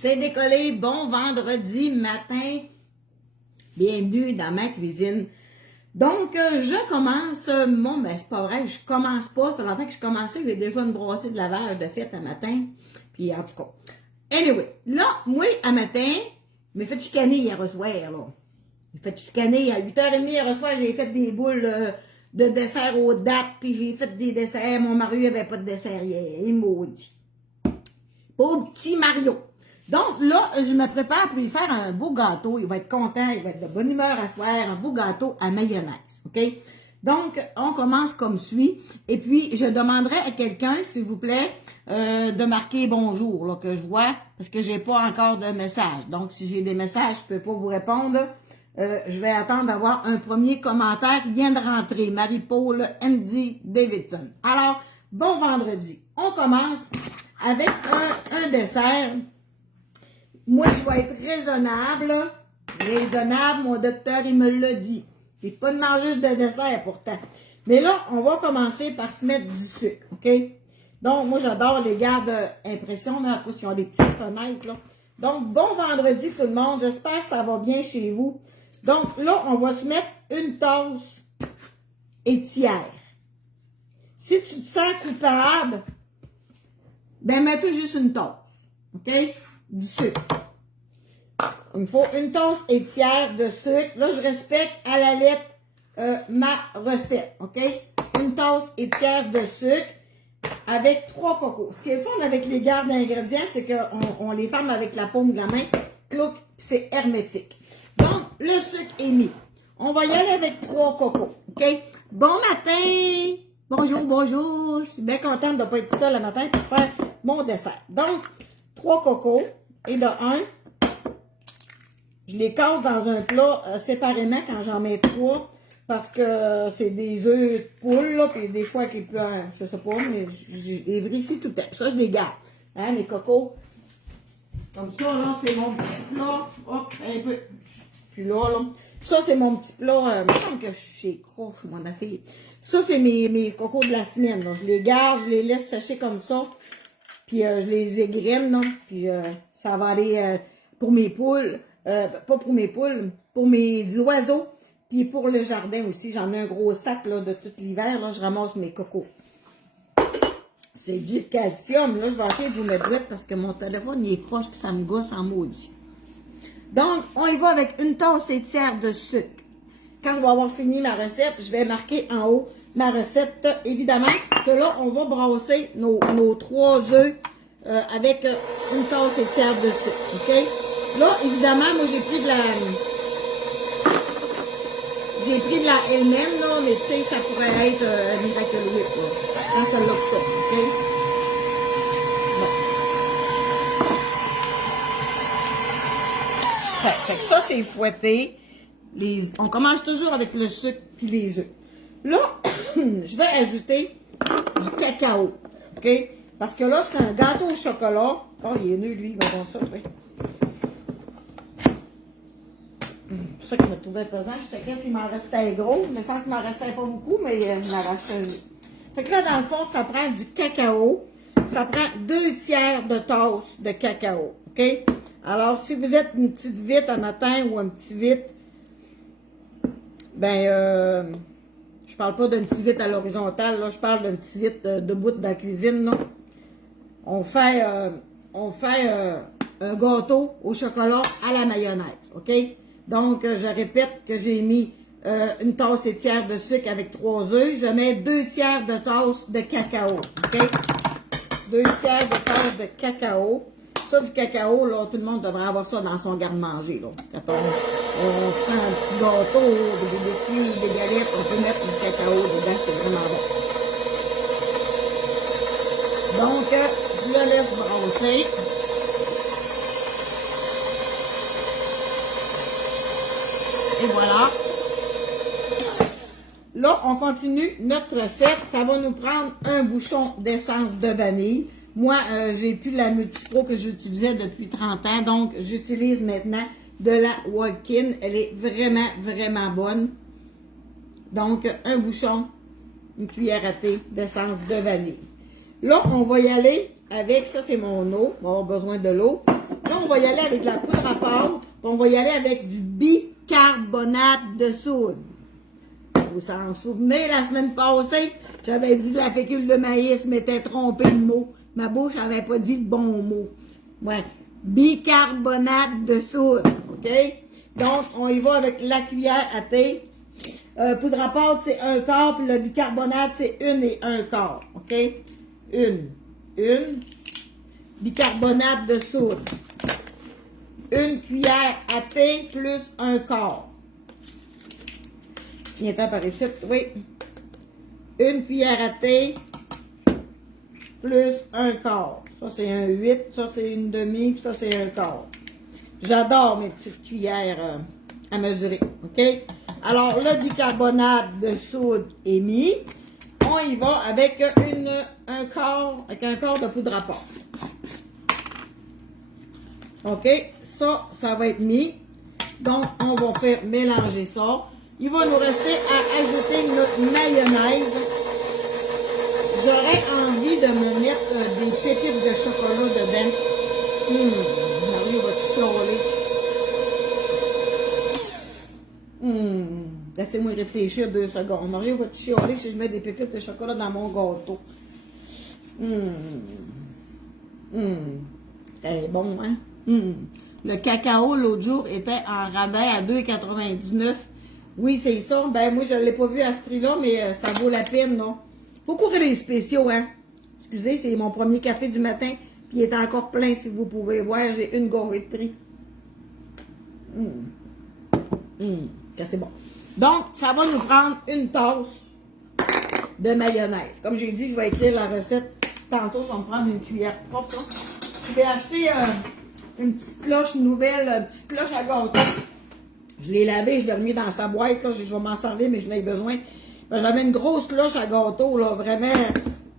C'est décollé, bon vendredi matin. Bienvenue dans ma cuisine. Donc, je commence ben c'est pas vrai, je commence pas. Ça fait longtemps que je commençais, j'ai déjà une brossée de lavage de fête à matin. Puis en tout cas. Anyway, là, moi, à matin, je m'ai fait chicaner hier soir, là. J'ai fait chicaner à 8h30 hier soir, j'ai fait des boules de dessert aux dattes, puis j'ai fait des desserts. Mon mari avait pas de dessert hier, il maudit. Pauvre petit Mario. Donc là, je me prépare pour lui faire un beau gâteau. Il va être content, il va être de bonne humeur à soir, un beau gâteau à mayonnaise, OK? Donc, on commence comme suit. Et puis, je demanderai à quelqu'un, s'il vous plaît, de marquer bonjour, là, que je vois, parce que j'ai pas encore de message. Donc, si j'ai des messages, je peux pas vous répondre. Je vais attendre d'avoir un premier commentaire qui vient de rentrer. Marie-Paul Andy Davidson. Alors, bon vendredi. On commence avec un dessert. Moi, je vais être raisonnable. Raisonnable, mon docteur, il me l'a dit. C'est pas de manger de dessert, pourtant. Mais là, on va commencer par se mettre du sucre, OK? Donc, moi, j'adore les gardes impression, là, parce qu'ils ont des petites fenêtres, là. Donc, bon vendredi, tout le monde. J'espère que ça va bien chez vous. Donc, là, on va se mettre une tasse entière. Si tu te sens coupable, ben, mets-toi juste une tasse, OK? Du sucre. Il me faut une tasse entière de sucre. Là, je respecte à la lettre ma recette, OK? Une tasse entière de sucre avec 3 cocos. Ce qui est fun avec les gardes d'ingrédients, c'est qu'on les ferme avec la paume de la main. Clouc, c'est hermétique. Donc, le sucre est mis. On va y aller avec 3 cocos, OK? Bon matin! Bonjour, bonjour! Je suis bien contente de ne pas être seule le matin pour faire mon dessert. Donc, 3 cocos. Et de 1, je les casse dans un plat séparément quand j'en mets 3 parce que c'est des œufs de poule, là, puis des fois qui pleurent, je sais pas, mais je les vérifie tout le temps. Ça, je les garde. Hein, mes cocos. Comme ça, là, c'est mon petit plat. Hop, un peu. Puis là. Ça, c'est mon petit plat. Il me semble que je suis croche, mon affaire. Ça, c'est mes cocos de la semaine. Là. Je les garde, je les laisse sécher comme ça. Puis je les égrène, là. Puis ça va aller pour mes poules. Pas pour mes poules, pour mes oiseaux. Puis pour le jardin aussi. J'en ai un gros sac là, de tout l'hiver. Là, je ramasse mes cocos. C'est du calcium. Là, je vais essayer de vous mettre droite parce que mon téléphone, il est croche puis ça me gosse en maudit. Donc, on y va avec une tasse entière de sucre. Quand on va avoir fini ma recette, je vais marquer en haut ma recette. Évidemment que là, on va brasser nos 3 œufs avec une tasse entière de sucre. OK? Là, évidemment, moi, j'ai pris de la L&M, là, mais tu sais, ça pourrait être Miracle Whip, là. Quand ça l'a pas, OK? Bon. Fait que ça, c'est fouetté. On commence toujours avec le sucre puis les œufs. Là, je vais ajouter du cacao, OK? Parce que là, c'est un gâteau au chocolat. Oh, il est nul, lui, il va voir ça, oui. C'est pour ça qu'il me trouvait pesant. Je checkais s'il m'en restait gros. Il me semble qu'il m'en restait pas beaucoup, mais il m'en restait un. Fait que là, dans le fond, ça prend du cacao. Ça prend 2 tiers de tasse de cacao, OK? Alors, si vous êtes une petite vite un matin ou un petit vite, ben, je parle pas d'un petit vite à l'horizontale, là, je parle d'un petit vite debout dans la cuisine, là. On fait un gâteau au chocolat à la mayonnaise, OK? Donc, je répète que j'ai mis une tasse entière de sucre avec 3 œufs. Je mets 2 tiers de tasse de cacao, OK? 2 tiers de tasse de cacao. Ça, du cacao, là, tout le monde devrait avoir ça dans son garde-manger, là. Quand on prend un petit gâteau, des biscuits, des galettes, on peut mettre du cacao dedans, c'est vraiment bon. Donc, je le laisse brasser. Et voilà. Là, on continue notre recette. Ça va nous prendre un bouchon d'essence de vanille. Moi, j'ai plus la Multipro que j'utilisais depuis 30 ans. Donc, j'utilise maintenant de la Walkin. Elle est vraiment, vraiment bonne. Donc, un bouchon, une cuillère à thé d'essence de vanille. Là, on va y aller avec, ça c'est mon eau. On va avoir besoin de l'eau. Là, on va y aller avec de la poudre à pâte. On va y aller avec du bicarbonate de soude. Vous vous en souvenez, la semaine passée, j'avais dit la fécule de maïs m'était trompé de mot. Ma bouche n'avait pas dit le bon mot. Ouais. Bicarbonate de soude. OK? Donc, on y va avec la cuillère à thé. Poudre à pâte, c'est 1/4, puis le bicarbonate, c'est 1 et 1/4. OK? Une. Bicarbonate de soude. 1 cuillère à thé plus 1/4. Viens-t'en par ici, oui. 1 cuillère à thé plus 1/4. Ça, c'est un 8, ça, c'est une demi, puis ça, c'est 1/4. J'adore mes petites cuillères à mesurer, OK? Alors, le bicarbonate de soude est mis. On y va avec un quart de poudre à pâte. OK? Ça va être mis. Donc, on va faire mélanger ça. Il va nous rester à ajouter notre mayonnaise. J'aurais envie de me mettre des pépites de chocolat dedans. Mario va te chialer. Laissez-moi réfléchir 2 secondes. Mario va te chialer si je mets des pépites de chocolat dans mon gâteau. C'est bon, hein? Le cacao, l'autre jour, était en rabais à 2,99 $. Oui, c'est ça. Ben, moi, je ne l'ai pas vu à ce prix-là, mais ça vaut la peine, non? Faut courir les spéciaux, hein? Excusez, c'est mon premier café du matin, puis il est encore plein, si vous pouvez voir. J'ai une gorgée de prix. C'est bon. Donc, ça va nous prendre une tasse de mayonnaise. Comme j'ai dit, je vais écrire la recette. Tantôt, je vais me prendre une cuillère propre, là. Je vais acheter une petite cloche nouvelle, une petite cloche à gâteau. Je l'ai lavée, je l'ai remis dans sa boîte, là. Je vais m'en servir, mais je n'ai besoin. Ben, j'avais une grosse cloche à gâteau, là, vraiment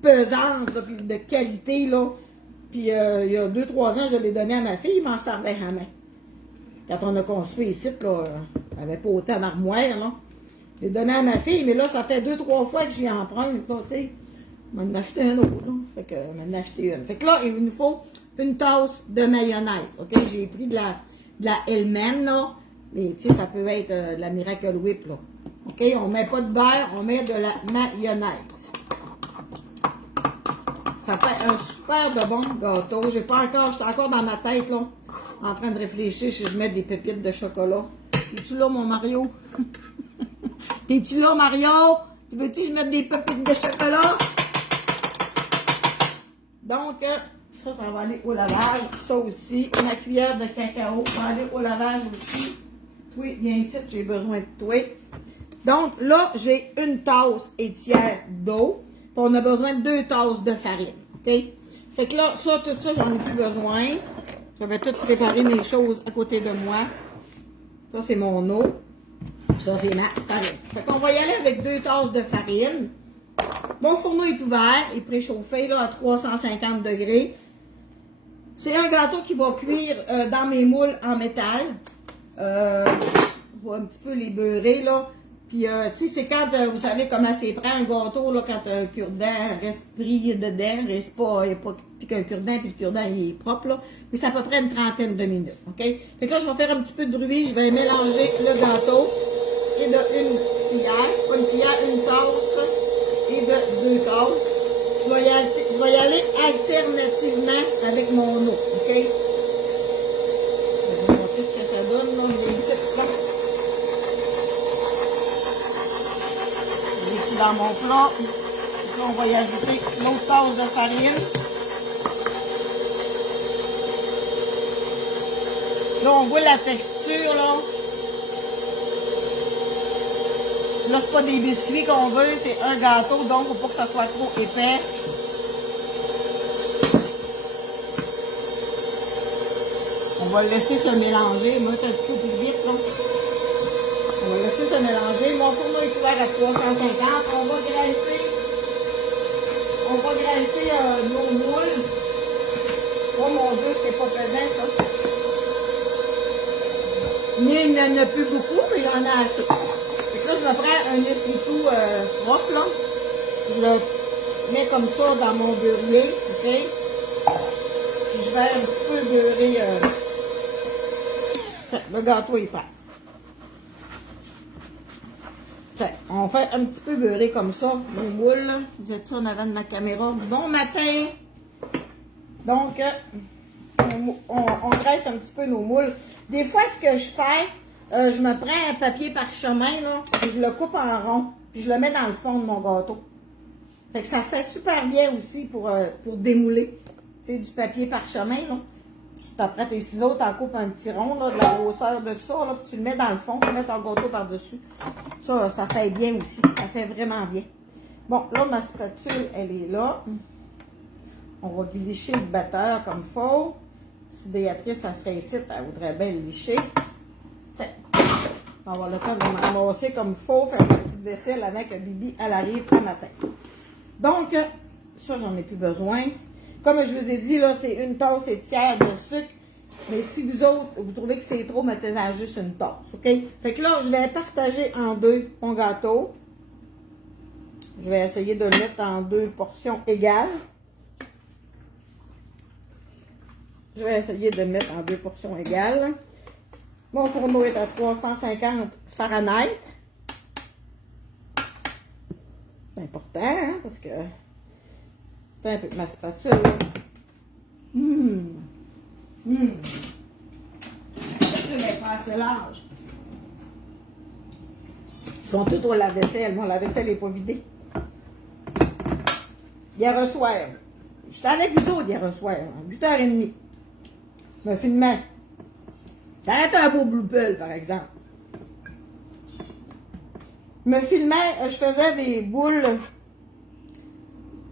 pesante, là, puis de qualité, là. Puis il y a 2-3 ans, je l'ai donnée à ma fille, il m'en servait à main. Quand on a construit ici, là, elle n'avait pas autant d'armoire, là. Je l'ai donné à ma fille, mais là, ça fait 2-3 fois que j'y emprunte, là, tu sais. Je vais en acheter un autre, là. Fait que, je vais en acheter une. Fait que là, il nous faut une tasse de mayonnaise, OK? J'ai pris de la Hellmann's, là. Mais, tu sais, ça peut être de la Miracle Whip, là. OK? On met pas de beurre, on met de la mayonnaise. Ça fait un super de bon gâteau. J'étais encore dans ma tête, là, en train de réfléchir si je mets des pépites de chocolat. Es-tu là, mon Mario? T'es-tu là, Mario? Tu veux-tu que je mette des pépites de chocolat? Donc, ça va aller au lavage. Ça aussi, ma cuillère de cacao va aller au lavage aussi. Toi, viens ici, j'ai besoin de toi. Donc, là, j'ai une tasse et tiers d'eau. Puis on a besoin de 2 tasses de farine. OK? Fait que là, tout ça, j'en ai plus besoin. Je vais tout préparer mes choses à côté de moi. Ça, c'est mon eau. Ça, c'est ma farine. Fait qu'on va y aller avec 2 tasses de farine. Mon fourneau est ouvert, il est préchauffé là, à 350 degrés. C'est un gâteau qui va cuire dans mes moules en métal. Je vais un petit peu les beurrer, là. Puis, tu sais, c'est quand, vous savez comment c'est prêt un gâteau, là, quand un cure-dent reste pris dedans, reste pas, il n'y a pas puis qu'un cure-dent, puis le cure-dent, il est propre, là. Mais c'est à peu près une trentaine de minutes, OK? Fait que là, je vais faire un petit peu de bruit, je vais mélanger le gâteau et de une cuillère, une tasse et de 2 tasses. Je vais y aller alternativement avec mon eau, OK? Je vais vous montrer ce que ça donne, là, les petites là. J'ai mis dans mon plat. Là, on va y ajouter l'autre tasse de farine. Là, on voit la texture, là. Là, c'est pas des biscuits qu'on veut, c'est un gâteau, donc il ne faut pas que ça soit trop épais. On va le laisser se mélanger. Moi, c'est un petit peu plus vite, là. On va le laisser se mélanger. Mon fourneau est ouvert à 350. On va graisser nos moules. Oh mon Dieu, c'est pas pesant, ça. Mais il n'y en a plus beaucoup, mais il y en a assez. Fait que là, je me prends un essuie-tout propre, là. Je le mets comme ça dans mon beurrier, OK? Puis je vais un petit peu beurrer Le gâteau est prêt. On fait un petit peu beurrer comme ça, nos moules. Vous êtes en avant de ma caméra. Bon matin! Donc, on graisse un petit peu nos moules. Des fois, ce que je fais, je me prends un papier parchemin, là, et je le coupe en rond, puis je le mets dans le fond de mon gâteau. Fait que ça fait super bien aussi pour démouler. Tu sais, du papier parchemin, là. Tu t'apprêtes tes ciseaux, t'en coupes un petit rond, là, de la grosseur de ça, là, puis tu le mets dans le fond, tu mets ton gâteau par-dessus. Ça fait bien aussi. Ça fait vraiment bien. Bon, là, ma spatule, elle est là. On va licher le batteur comme il faut. Si Béatrice, ça serait ici, elle voudrait bien le licher. Tiens. On va avoir le temps de me ramasser comme il faut, faire ma petite vaisselle avant que Bibi, elle arrive le matin. Donc, ça, j'en ai plus besoin. Comme je vous ai dit, là, c'est une tasse et tiers de sucre. Mais si vous autres, vous trouvez que c'est trop, mettez-en juste une tasse, OK? Fait que là, je vais partager en deux mon gâteau. Je vais essayer de le mettre en deux portions égales. Je vais essayer de le mettre en deux portions égales. Mon fourneau est à 350 Fahrenheit. C'est important, hein, parce que... un peu ma spatule, là. La spatule n'est pas assez large. Ils sont tous au lave-vaisselle. Moi, la vaisselle n'est pas vidée. Hier soir, j'étais avec vous autres hier soir, 8h30. Je me filmais. J'arrête un beau blooper, par exemple. Je me filmais, je faisais des boules.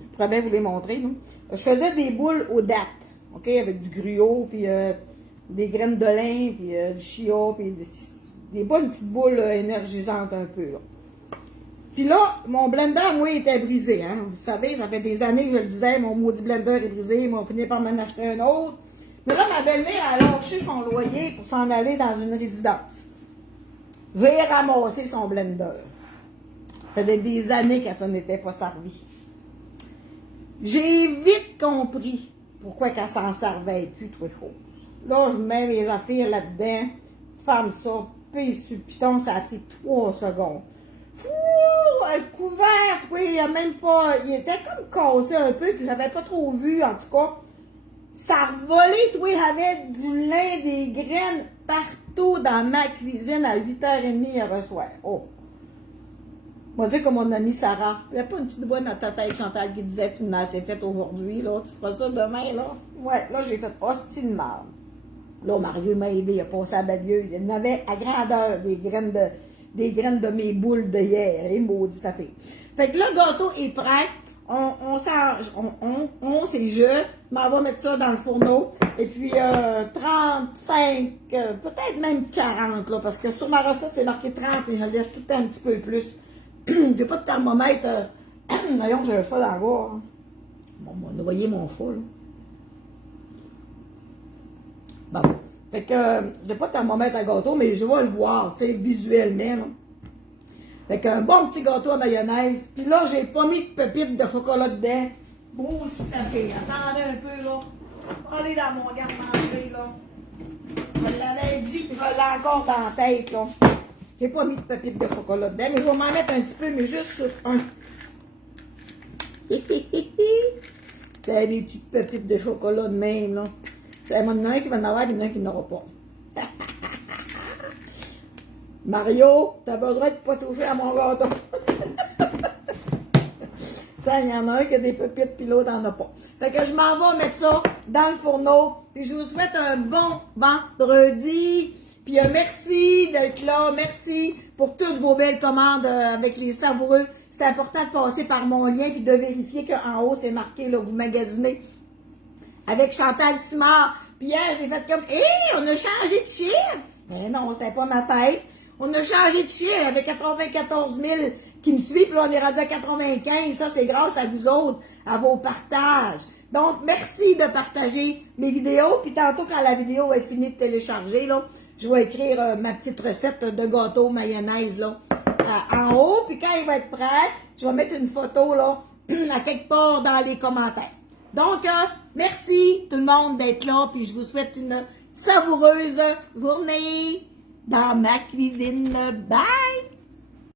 Je pourrais bien vous les montrer, non? Je faisais des boules aux dattes, OK? Avec du gruau, puis des graines de lin, puis du chia, puis des bonnes petites boules énergisantes un peu, là. Puis là, mon blender, moi, était brisé, hein? Vous savez, ça fait des années que je le disais, mon maudit blender est brisé, ils m'ont fini par m'en acheter un autre. Mais là, ma belle-mère a lâché son loyer pour s'en aller dans une résidence. J'ai ramassé son blender. Ça faisait des années qu'elle s'en était pas servie. J'ai vite compris pourquoi qu'elle s'en servait plus, toutes les choses. Là, je mets mes affaires là-dedans, ferme ça, puis sur le piton, ça a pris 3 secondes. Fouh! Le couvert, oui, il a même pas... Il était comme cassé un peu, puis je l'avais pas trop vu, en tout cas. Ça a volé, toi, avec du lin, des graines partout dans ma cuisine à 8h30 hier soir. Oh! Moi, c'est comme mon amie Sarah. Il n'y a pas une petite voix dans ta tête, Chantal, qui disait que tu n'as assez fait aujourd'hui, là. Tu feras ça demain, là. Ouais, là, j'ai fait hostile mal. Là, Mario m'a aidé, il a passé à Badieu. Il en avait à grandeur des graines de mes boules de hier. Et maudit, ça fait. Fait que le gâteau est prêt. C'est je m'en vais mettre ça dans le fourneau. Et puis 35, peut-être même 40, là, parce que sur ma recette, c'est marqué 30, et je laisse tout le temps un petit peu plus. J'ai pas de thermomètre. Voyons, j'ai un chat dans la gorge. Bon, on va noyer mon chat, là. Bon. Fait que j'ai pas de thermomètre à gâteau, mais je vais le voir, tu sais, visuellement, là. Fait qu'un bon petit gâteau à mayonnaise. Puis là, j'ai pas mis de pépites de chocolat dedans. Bon, si ça fait. Attendez un peu, là. Allez dans mon garde-manger, là. Je l'avais dit, puis je l'ai encore dans la tête, là. J'ai pas mis de pépites de chocolat dedans, mais je vais m'en mettre un petit peu, mais juste sur un. C'est des petites pépites de chocolat de même, là. Il y en a un qui va en avoir, et il y en a un qui n'aura pas. Mario, t'as besoin de pas toucher à mon gâteau. Ça, il y en a un qui a des pépites, puis l'autre n'en a pas. Fait que je m'en vais mettre ça dans le fourneau. Puis je vous souhaite un bon vendredi. Puis merci d'être là. Merci pour toutes vos belles commandes avec les savoureux. C'est important de passer par mon lien puis de vérifier qu'en haut, c'est marqué, là, vous magasinez avec Chantal Simard. Puis hier, j'ai fait comme, hé, on a changé de chiffre. Mais non, c'était pas ma fête. On a changé de chiffre avec 94 000 qui me suivent, puis là, on est rendu à 95. Ça, c'est grâce à vous autres, à vos partages. Donc, merci de partager mes vidéos. Puis tantôt, quand la vidéo va être finie de télécharger, là, je vais écrire ma petite recette de gâteau mayonnaise là, en haut. Puis quand il va être prêt, je vais mettre une photo là, à quelque part dans les commentaires. Donc, merci tout le monde d'être là. Puis je vous souhaite une savoureuse journée dans ma cuisine. Bye!